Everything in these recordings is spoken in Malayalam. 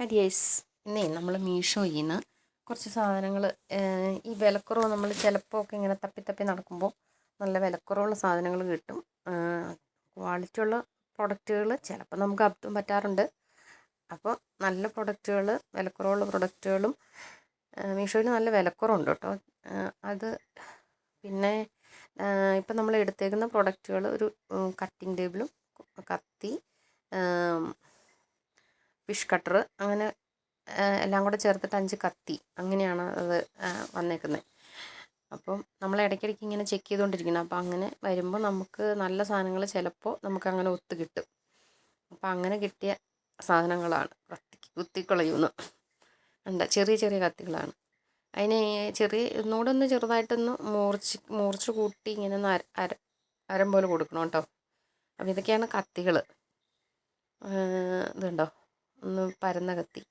കരിയേഴ്സ് ഇന്നേ നമ്മൾ മീഷോയിൽ നിന്ന് കുറച്ച് സാധനങ്ങൾ ഈ വിലക്കുറവ് നമ്മൾ ചിലപ്പോൾ ഒക്കെ ഇങ്ങനെ തപ്പി നടക്കുമ്പോൾ നല്ല വിലക്കുറവുള്ള സാധനങ്ങൾ കിട്ടും. ക്വാളിറ്റി ഉള്ള പ്രൊഡക്റ്റുകൾ ചിലപ്പോൾ നമുക്ക് അബദ്ധം പറ്റാറുണ്ട്. അപ്പോൾ നല്ല പ്രൊഡക്റ്റുകൾ, വിലക്കുറവുള്ള പ്രൊഡക്റ്റുകളും മീഷോയിൽ നല്ല വിലക്കുറവുണ്ട് കേട്ടോ. അത് പിന്നെ ഇപ്പം നമ്മൾ എടുത്തേക്കുന്ന പ്രൊഡക്റ്റുകൾ ഒരു കട്ടിംഗ് ടേബിളും, കത്തി, ഫിഷ് കട്ടർ, അങ്ങനെ എല്ലാം കൂടെ ചേർത്തിട്ട് 5 കത്തി, അങ്ങനെയാണ് അത് വന്നേക്കുന്നത്. അപ്പം നമ്മൾ ഇടയ്ക്കിടയ്ക്ക് ഇങ്ങനെ ചെക്ക് ചെയ്തുകൊണ്ടിരിക്കണം. അപ്പോൾ അങ്ങനെ വരുമ്പോൾ നമുക്ക് നല്ല സാധനങ്ങൾ ചിലപ്പോൾ നമുക്കങ്ങനെ ഒത്തു കിട്ടും. അപ്പോൾ അങ്ങനെ കിട്ടിയ സാധനങ്ങളാണ്. കുത്തിക്കളയുന്നു ഉണ്ട്, ചെറിയ ചെറിയ കത്തികളാണ്. അതിന് ഒന്നുകൂടെ ഒന്ന് ചെറുതായിട്ടൊന്ന് മൂർച്ച് കൂട്ടി ഇങ്ങനെ ഒന്ന് അരം പോലെ കൊടുക്കണം കേട്ടോ. അപ്പോൾ ഇതൊക്കെയാണ് കത്തികൾ. ഇതുണ്ടോ, ഒന്ന് പരന്ന കത്തി.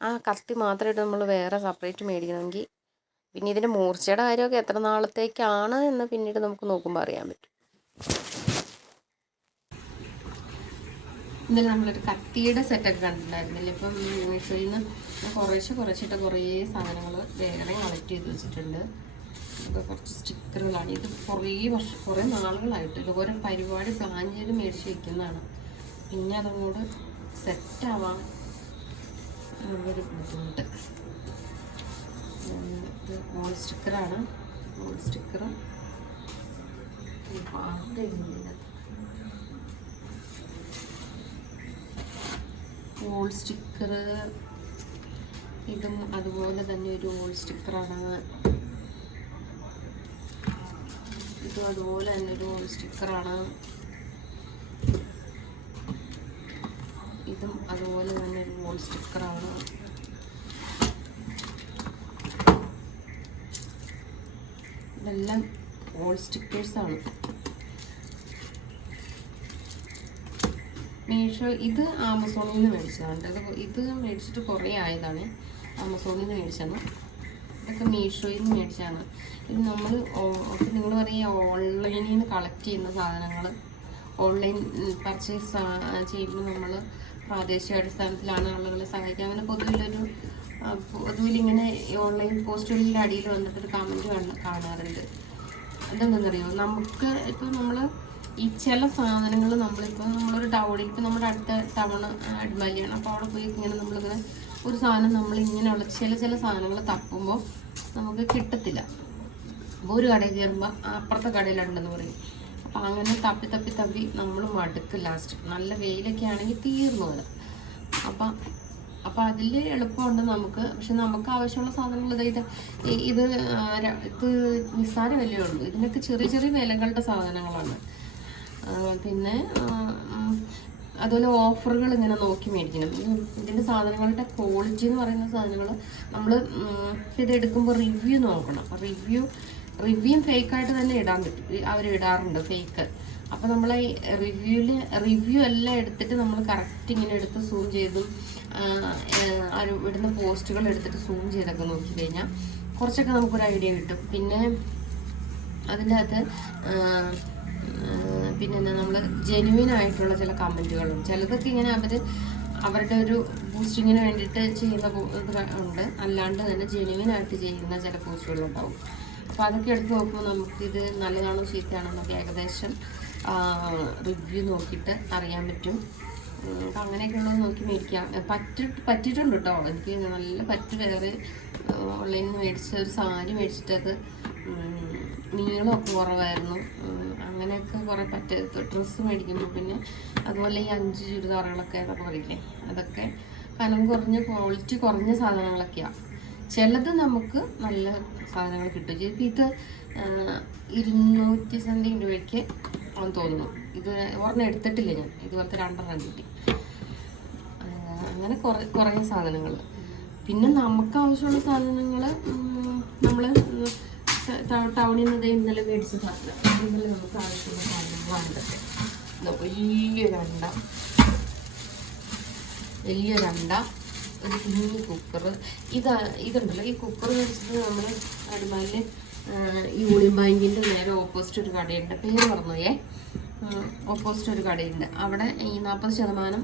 ആ കത്തി മാത്രമായിട്ട് നമ്മൾ വേറെ സെപ്പറേറ്റ് മേടിക്കണമെങ്കിൽ പിന്നെ ഇതിൻ്റെ മൂർച്ചയുടെ കാര്യമൊക്കെ എത്ര നാളത്തേക്കാണ് എന്ന് പിന്നീട് നമുക്ക് നോക്കുമ്പോൾ അറിയാൻ പറ്റും. ഇന്നലെ നമ്മളൊരു കത്തിയുടെ സെറ്റൊക്കെ കണ്ടിട്ടുണ്ടായിരുന്നില്ല. ഇപ്പം മീഷോയിൽ നിന്ന് കുറച്ചിട്ട് കുറേ സാധനങ്ങൾ വേറെ കളക്ട് ചെയ്ത് വെച്ചിട്ടുണ്ട്. ഇതൊക്കെ കുറച്ച് സ്റ്റിക്കറുകളാണ്. ഇത് കുറേ നാളുകളായിട്ട് ഇതുപോലെ പരിപാടി പ്ലാൻ ചെയ്ത് മേടിച്ച് വയ്ക്കുന്നതാണ്. പിന്നെ അതങ്ങോട്ട് സെറ്റാവാൻ ഉള്ളൊരു ബുദ്ധിമുട്ട്. ഇത് വോൾ സ്റ്റിക്കറാണ്. വോൾ സ്റ്റിക്കറും വോൾ സ്റ്റിക്കർ, ഇതും അതുപോലെ തന്നെ ഒരു വോൾ സ്റ്റിക്കറാണ്. ഇതും അതുപോലെ തന്നെ ഒരു വോൾ സ്റ്റിക്കറാണ്. ഇതും അതുപോലെ തന്നെ ഒരു വോൾ സ്റ്റിക്കറാണ്. ഇതെല്ലാം വോൾ സ്റ്റിക്കേഴ്സാണ്. മീഷോ ഇത് ആമസോണിൽ നിന്ന് മേടിച്ചതാണ്. ഇത് മേടിച്ചിട്ട് കുറേ ആയതാണ്. ആമസോണിൽ നിന്ന് മേടിച്ചതാണ്. ഇതൊക്കെ മീഷോയിൽ നിന്ന് മേടിച്ചതാണ്. ഇത് നമ്മൾ നിങ്ങൾ പറയുക ഓൺലൈനിൽ നിന്ന് കളക്ട് ചെയ്യുന്ന സാധനങ്ങൾ ഓൺലൈൻ പർച്ചേസ് ചെയ്യുമ്പോൾ നമ്മൾ പ്രാദേശിക അടിസ്ഥാനത്തിലാണ് ആളുകളെ സഹായിക്കുക. അങ്ങനെ പൊതുവിലിങ്ങനെ ഓൺലൈൻ പോസ്റ്റുകളിൻ്റെ അടിയിൽ വന്നിട്ടൊരു കമൻറ്റ് കാണാറുണ്ട്. അതെന്താണെന്നറിയോ, നമുക്ക് ഇപ്പോൾ നമ്മൾ ഈ ചില സാധനങ്ങൾ നമ്മളൊരു ടൗണിൽ, ഇപ്പോൾ നമ്മുടെ അടുത്ത ടൗൺ അടിമാലിയാണ്. അപ്പോൾ അവിടെ പോയി ഇങ്ങനെ നമ്മളിങ്ങനെ ഒരു സാധനം നമ്മളിങ്ങനെയുള്ള ചില സാധനങ്ങൾ തപ്പുമ്പോൾ നമുക്ക് കിട്ടത്തില്ല. അപ്പോൾ ഒരു കടയിൽ കയറുമ്പോൾ അപ്പുറത്തെ കടയിലുണ്ടെന്ന് പറയും. അപ്പോൾ അങ്ങനെ തപ്പി നമ്മൾ മടുക്കും. ലാസ്റ്റ് നല്ല വെയിലൊക്കെ ആണെങ്കിൽ തീർന്നു വരാം. അപ്പം അതിൽ എളുപ്പമുണ്ട് നമുക്ക്. പക്ഷെ നമുക്ക് ആവശ്യമുള്ള സാധനങ്ങൾ ഇത് നിസ്സാര വിലയേ ഉള്ളൂ. ഇതിനൊക്കെ ചെറിയ വിലകളുടെ സാധനങ്ങളാണ്. പിന്നെ അതുപോലെ ഓഫറുകൾ ഇങ്ങനെ നോക്കി മേടിക്കണം. ഇതിൻ്റെ സാധനങ്ങളുടെ ക്വാളിറ്റി എന്ന് പറയുന്ന സാധനങ്ങൾ നമ്മൾ ഇതെടുക്കുമ്പോൾ റിവ്യൂ നോക്കണം. റിവ്യൂ ഫേക്കായിട്ട് തന്നെ ഇടാൻ പറ്റും. അവർ ഇടാറുണ്ട് ഫേക്ക്. അപ്പോൾ നമ്മൾ ഈ റിവ്യൂ എല്ലാം എടുത്തിട്ട് നമ്മൾ കറക്റ്റ് ഇങ്ങനെ എടുത്ത് സൂം ചെയ്തും ഇടുന്ന പോസ്റ്റുകൾ എടുത്തിട്ട് സൂം ചെയ്തൊക്കെ നോക്കി കഴിഞ്ഞാൽ കുറച്ചൊക്കെ നമുക്കൊരു ഐഡിയ കിട്ടും. പിന്നെ അതിൻ്റെ അകത്ത് പിന്നെന്താ, നമ്മൾ ജെന്യുവിൻ ആയിട്ടുള്ള ചില കമൻറ്റുകളും ചിലതൊക്കെ ഇങ്ങനെ അവരുടെ ഒരു ബൂസ്റ്റിങ്ങിന് വേണ്ടിയിട്ട് ചെയ്യുന്ന ഇത് ഉണ്ട്. അല്ലാണ്ട് തന്നെ ജെന്യുവിൻ ആയിട്ട് ചെയ്യുന്ന ചില പോസ്റ്റുകളുണ്ടാവും. അപ്പോൾ അതൊക്കെ എടുത്ത് നോക്കുമ്പോൾ നമുക്കിത് നല്ലതാണോ ചീത്തയാണോ എന്നൊക്കെ ഏകദേശം റിവ്യൂ നോക്കിയിട്ട് അറിയാൻ പറ്റും. അപ്പോൾ അങ്ങനെയൊക്കെയുള്ളത് നോക്കി മേടിക്കാം. പറ്റിയിട്ടുണ്ട് കേട്ടോ. എനിക്ക് നല്ല വേറെ ഓൺലൈനിൽ നിന്ന് മേടിച്ച ഒരു സാരി മേടിച്ചിട്ടത് നീളമൊക്കെ കുറവായിരുന്നു. അങ്ങനെയൊക്കെ കുറേ ഡ്രസ്സ് മേടിക്കുമ്പോൾ പിന്നെ അതുപോലെ ഈ 5 ചുരിദാറുകളൊക്കെ അതൊക്കെ പറയില്ലേ, അതൊക്കെ കനം കുറഞ്ഞ ക്വാളിറ്റി കുറഞ്ഞ സാധനങ്ങളൊക്കെയാണ്. ചിലത് നമുക്ക് നല്ല സാധനങ്ങൾ കിട്ടും. ചിലപ്പോൾ ഇത് 200 സംതിങ് രൂപയ്ക്ക് ആണെന്ന് തോന്നുന്നു. ഇത് ഒരെണ്ണം എടുത്തിട്ടില്ല ഞാൻ. ഇതുപോലത്തെ 2 കിട്ടി. അങ്ങനെ കുറേ സാധനങ്ങൾ. പിന്നെ നമുക്ക് ആവശ്യമുള്ള സാധനങ്ങൾ നമ്മൾ ടൗണിൽ നിന്ന് ഇന്നലെ മേടിച്ച സാധനം, ഇന്നലെ നമുക്ക് ആവശ്യമുള്ള സാധനങ്ങളാണ്. വലിയൊരണ്ട, ഒരു കുഞ്ഞു കുക്കർ. ഇതുണ്ടല്ലോ, ഈ കുക്കർ മേടിച്ചിട്ട് നമ്മൾ അടിമാലിൽ യൂണിയൻ ബാങ്കിൻ്റെ നേരെ ഓപ്പോസിറ്റ് ഒരു കടയുണ്ട്. പേര് പറഞ്ഞോയേ. ഓപ്പോസിറ്റ് ഒരു കടയുണ്ട്. അവിടെ ഈ 40%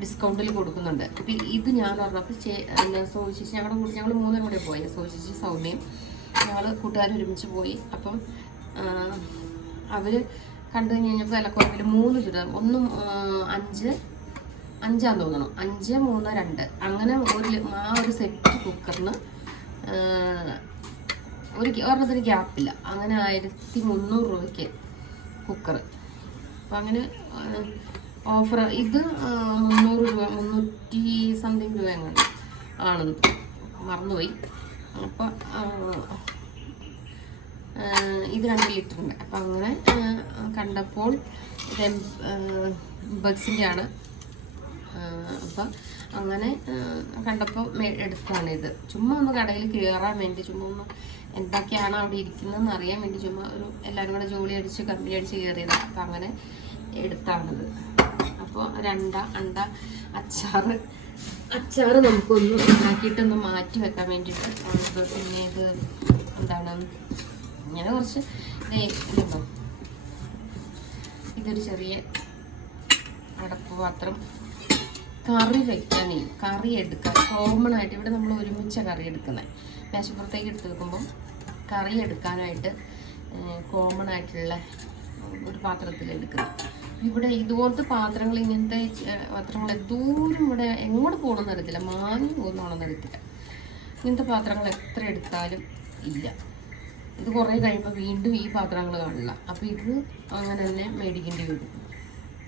ഡിസ്കൗണ്ടിൽ കൊടുക്കുന്നുണ്ട്. അപ്പം ഇത് ഞാൻ പറഞ്ഞപ്പോൾ സോചിച്ച് ഞങ്ങൾ 3 കൂടെ പോയി, സോചിച്ച് സൗമ്യയും ഞങ്ങൾ കൂട്ടുകാർ ഒരുമിച്ച് പോയി. അപ്പം അവർ കണ്ടു കഴിഞ്ഞപ്പോൾ വിലക്കുറവിൽ 3 ചുരിദാർ, ഒന്നും 5 തോന്നണം, 5, 3, 2 അങ്ങനെ ഒരു സെറ്റ് കുക്കറിന് ഒരെണ്ണത്തിന് ഗ്യാപ്പില്ല. അങ്ങനെ 1300 രൂപയ്ക്ക് കുക്കർ. അപ്പം അങ്ങനെ ഓഫർ. ഇത് 300 രൂപ, 300 സംതിങ് രൂപ എങ്ങനെ ആണെന്ന് മറന്നുപോയി. അപ്പം ഇത് 2 ലിറ്ററിൻ്റെ. അപ്പം അങ്ങനെ കണ്ടപ്പോൾ ഇത് ബഗ്സിൻ്റെ ആണ്. അപ്പം അങ്ങനെ കണ്ടപ്പോൾ എടുത്താണിത്. ചുമ്മാ ഒന്ന് കടയിൽ കയറാൻ വേണ്ടി, ചുമ്മാ ഒന്ന് എന്തൊക്കെയാണ് അവിടെ ഇരിക്കുന്നതെന്ന് അറിയാൻ വേണ്ടി ചുമ്മാ ഒരു എല്ലാവരും കൂടെ ജോലി അടിച്ച് കമ്പനി അടിച്ച് കയറിയതാണ്. അപ്പം അങ്ങനെ എടുത്താണിത്. അപ്പോൾ അണ്ട അച്ചാറ് നമുക്കൊന്ന് ഉണ്ടാക്കിയിട്ടൊന്ന് മാറ്റി വെക്കാൻ വേണ്ടിയിട്ട്. പിന്നെ ഇത് എന്താണ്, ഇങ്ങനെ കുറച്ച് ഇതുണ്ടോ, ഇതൊരു ചെറിയ അടപ്പ് പാത്രം. കറി വെക്കാനേ, കറി എടുക്കാൻ കോമൺ ആയിട്ട് ഇവിടെ നമ്മൾ ഒരുമിച്ച കറി എടുക്കുന്നത്. മേശപ്പുറത്തേക്ക് എടുത്ത് വെക്കുമ്പം കറി എടുക്കാനായിട്ട് കോമൺ ആയിട്ടുള്ള ഒരു പാത്രത്തിൽ എടുക്കുന്നത്. ഇവിടെ ഇതുപോലത്തെ പാത്രങ്ങൾ, ഇങ്ങനത്തെ പാത്രങ്ങൾ ദൂരം ഇവിടെ എങ്ങോട്ട് പോകണമെന്ന് അറിയത്തില്ല, മാങ്ങി പോകുന്നതാണെന്ന് അറിയത്തില്ല. ഇങ്ങനത്തെ പാത്രങ്ങൾ എത്ര എടുത്താലും ഇല്ല. ഇത് കുറേ കഴിയുമ്പോൾ വീണ്ടും ഈ പാത്രങ്ങൾ കാണില്ല. അപ്പോൾ ഇത് അങ്ങനെ തന്നെ മേടിക്കേണ്ടി വരും.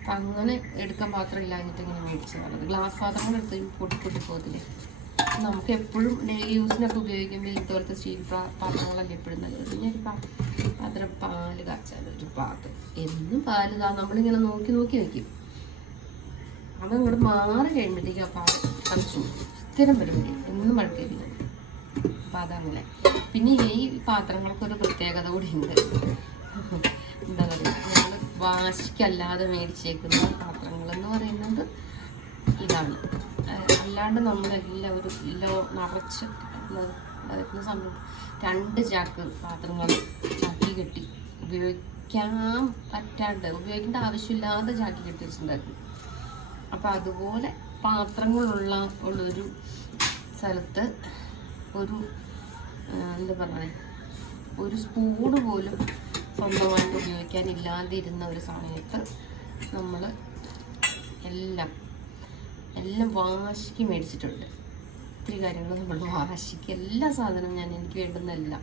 അപ്പം അങ്ങനെ എടുക്കാൻ പാത്രം ഇല്ലാഞ്ഞിട്ട് ഇങ്ങനെ മേടിച്ചതാണ്. ഗ്ലാസ് പാത്രങ്ങൾ എടുത്ത് പൊട്ടി പോകത്തില്ലേ. നമുക്ക് എപ്പോഴും ഡെയിലി യൂസിനൊക്കെ ഉപയോഗിക്കുമ്പോൾ ഇതുപോലത്തെ സ്റ്റീൽ പാത്രങ്ങളല്ലേ എപ്പോഴും നല്ലത്. പിന്നെ ഒരു പാത്രം പാല് കാച്ചാൽ ഒരു പാത്രം, എന്നും പാല് നമ്മളിങ്ങനെ നോക്കി വയ്ക്കും. അതങ്ങോട്ട് മാറി കഴിയുമ്പോഴത്തേക്കും ആ പാല് കളിച്ചു സ്ഥിരം പരിപാടി, എന്നും മഴക്കില്ല. അപ്പം അതങ്ങനെ. പിന്നെ ഈ പാത്രങ്ങൾക്ക് ഒരു പ്രത്യേകത കൂടി ഉണ്ട്. എന്താ പറയുക, നമ്മൾ വാശിക്കല്ലാതെ മേടിച്ചേക്കുന്ന പാത്രങ്ങളെന്ന് പറയുന്നത് ഇതാണ്. അല്ലാണ്ട് നമ്മളെല്ലാം ഒരു നിറച്ച് വരുന്ന സമയത്ത് 2 ചാക്ക് പാത്രങ്ങൾ ചാക്കി കെട്ടി ഉപയോഗിക്കാൻ പറ്റാണ്ട്, ഉപയോഗിക്കേണ്ട ആവശ്യമില്ലാതെ ചാക്കി കെട്ടി വെച്ചിട്ടുണ്ടായിരുന്നു. അപ്പം അതുപോലെ പാത്രങ്ങളുള്ളൊരു സ്ഥലത്ത് ഒരു എന്താ പറയുക, ഒരു സ്പൂണ് പോലും സ്വന്തമായിട്ട് ഉപയോഗിക്കാനില്ലാതിരുന്ന ഒരു സമയത്ത് നമ്മൾ എല്ലാം വാശിക്ക് മേടിച്ചിട്ടുണ്ട്. ഒത്തിരി കാര്യങ്ങൾ നമ്മൾ വാശിക്ക്, എല്ലാ സാധനവും എനിക്ക് വേണ്ടുന്നതല്ല,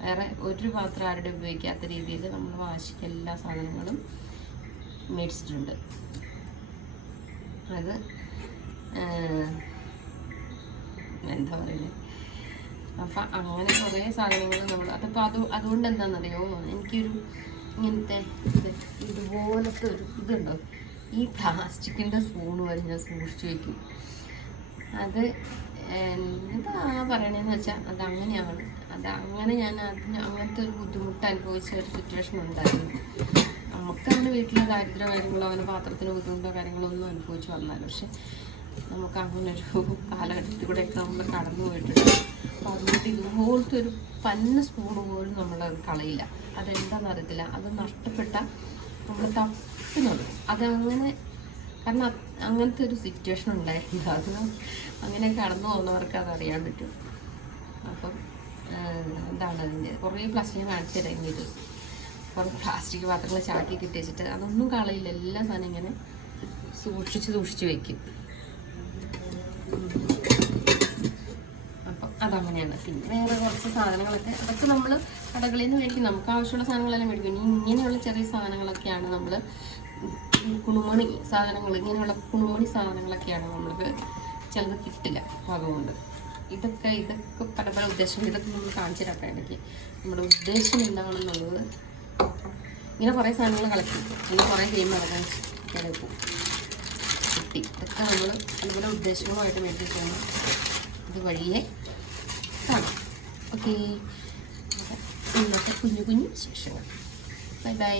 വേറെ ഒരു പാത്രം ആരുടെ ഉപയോഗിക്കാത്ത രീതിയിൽ നമ്മൾ വാശിക്ക് എല്ലാ സാധനങ്ങളും മേടിച്ചിട്ടുണ്ട്. അത് എന്താ പറയുന്നത്. അപ്പം അങ്ങനെ കുറേ സാധനങ്ങൾ നമ്മൾ അതുകൊണ്ട് എന്താണെന്നറിയോ, എനിക്കൊരു ഇങ്ങനത്തെ ഇതുപോലത്തെ ഒരു ഇതുണ്ടോ, ഈ പ്ലാസ്റ്റിക്കിൻ്റെ സ്പൂണ് വരെ ഞാൻ സൂക്ഷിച്ചു വയ്ക്കും. അത് എന്താ പറയണതെന്ന് വെച്ചാൽ അതങ്ങനെയാണ്. അതങ്ങനെ ഞാൻ അങ്ങനത്തെ ഒരു ബുദ്ധിമുട്ട് അനുഭവിച്ച ഒരു സിറ്റുവേഷൻ ഉണ്ടായിരുന്നു. നമുക്കങ്ങനെ വീട്ടിലെ ദാരിദ്ര്യ കാര്യങ്ങളോ അങ്ങനെ പാത്രത്തിന് ബുദ്ധിമുട്ടോ കാര്യങ്ങളോ ഒന്നും അനുഭവിച്ച് വന്നാലും, പക്ഷെ നമുക്ക് അങ്ങനൊരു കാലഘട്ടത്തിൽ കൂടെയൊക്കെ നമ്മൾ കടന്നു പോയിട്ടുണ്ട്. അപ്പോൾ അതുകൊണ്ട് ഇതുപോലത്തെ ഒരു പന്ന സ്പൂണ് പോലും നമ്മളത് കളയില്ല. അതെന്താണെന്ന് അറിയത്തില്ല, അത് നഷ്ടപ്പെട്ട നമ്മൾ തപ്പുന്നത് അതങ്ങനെ. കാരണം അങ്ങനത്തെ ഒരു സിറ്റുവേഷൻ ഉണ്ടായിരുന്നു. അത് അങ്ങനെ കടന്നു പോകുന്നവർക്ക് അതറിയാൻ പറ്റും. അപ്പം എന്താണ് അതിൻ്റെ കുറേ പ്ലാസ്റ്റിക് കാണിച്ചു തരാം വീഡിയോസ്. കുറേ പ്ലാസ്റ്റിക് പാത്രങ്ങൾ ചാക്കി കിട്ടി വെച്ചിട്ട് അതൊന്നും കളയില്ല. എല്ലാ സാധനം ഇങ്ങനെ സൂക്ഷിച്ച് വയ്ക്കും. അപ്പം അതങ്ങനെയാണ്. പിന്നെ വേറെ കുറച്ച് സാധനങ്ങളൊക്കെ അതൊക്കെ നമ്മൾ കടകളിൽ നിന്ന് മേടിക്കും. നമുക്ക് ആവശ്യമുള്ള സാധനങ്ങളെല്ലാം മേടിക്കും. ഇനി ഇങ്ങനെയുള്ള ചെറിയ സാധനങ്ങളൊക്കെയാണ് നമ്മൾ കുണുമണി സാധനങ്ങൾ, ഇങ്ങനെയുള്ള കുണുമണി സാധനങ്ങളൊക്കെയാണ് നമ്മൾക്ക് ചിലത് കിട്ടില്ല. അതുകൊണ്ട് ഇതൊക്കെ പല ഉദ്ദേശം, ഇതൊക്കെ നമ്മൾ കാണിച്ചു തരാം. എനിക്ക് നമ്മുടെ ഉദ്ദേശം എന്താണെന്നുള്ളത്. ഇങ്ങനെ കുറേ സാധനങ്ങൾ കളക്കും, ഇങ്ങനെ കുറേ കഴിയുമ്പോൾ അതൊക്കെ കിടക്കും കിട്ടി. ഇതൊക്കെ നമ്മൾ നമ്മുടെ ഉദ്ദേശങ്ങളുമായിട്ട് മേടിച്ചിട്ടാണ് ഇത് വഴിയെ കാണാം. ഓക്കെ, ഇന്നത്തെ കുഞ്ഞു വിശേഷങ്ങൾ. Bye bye.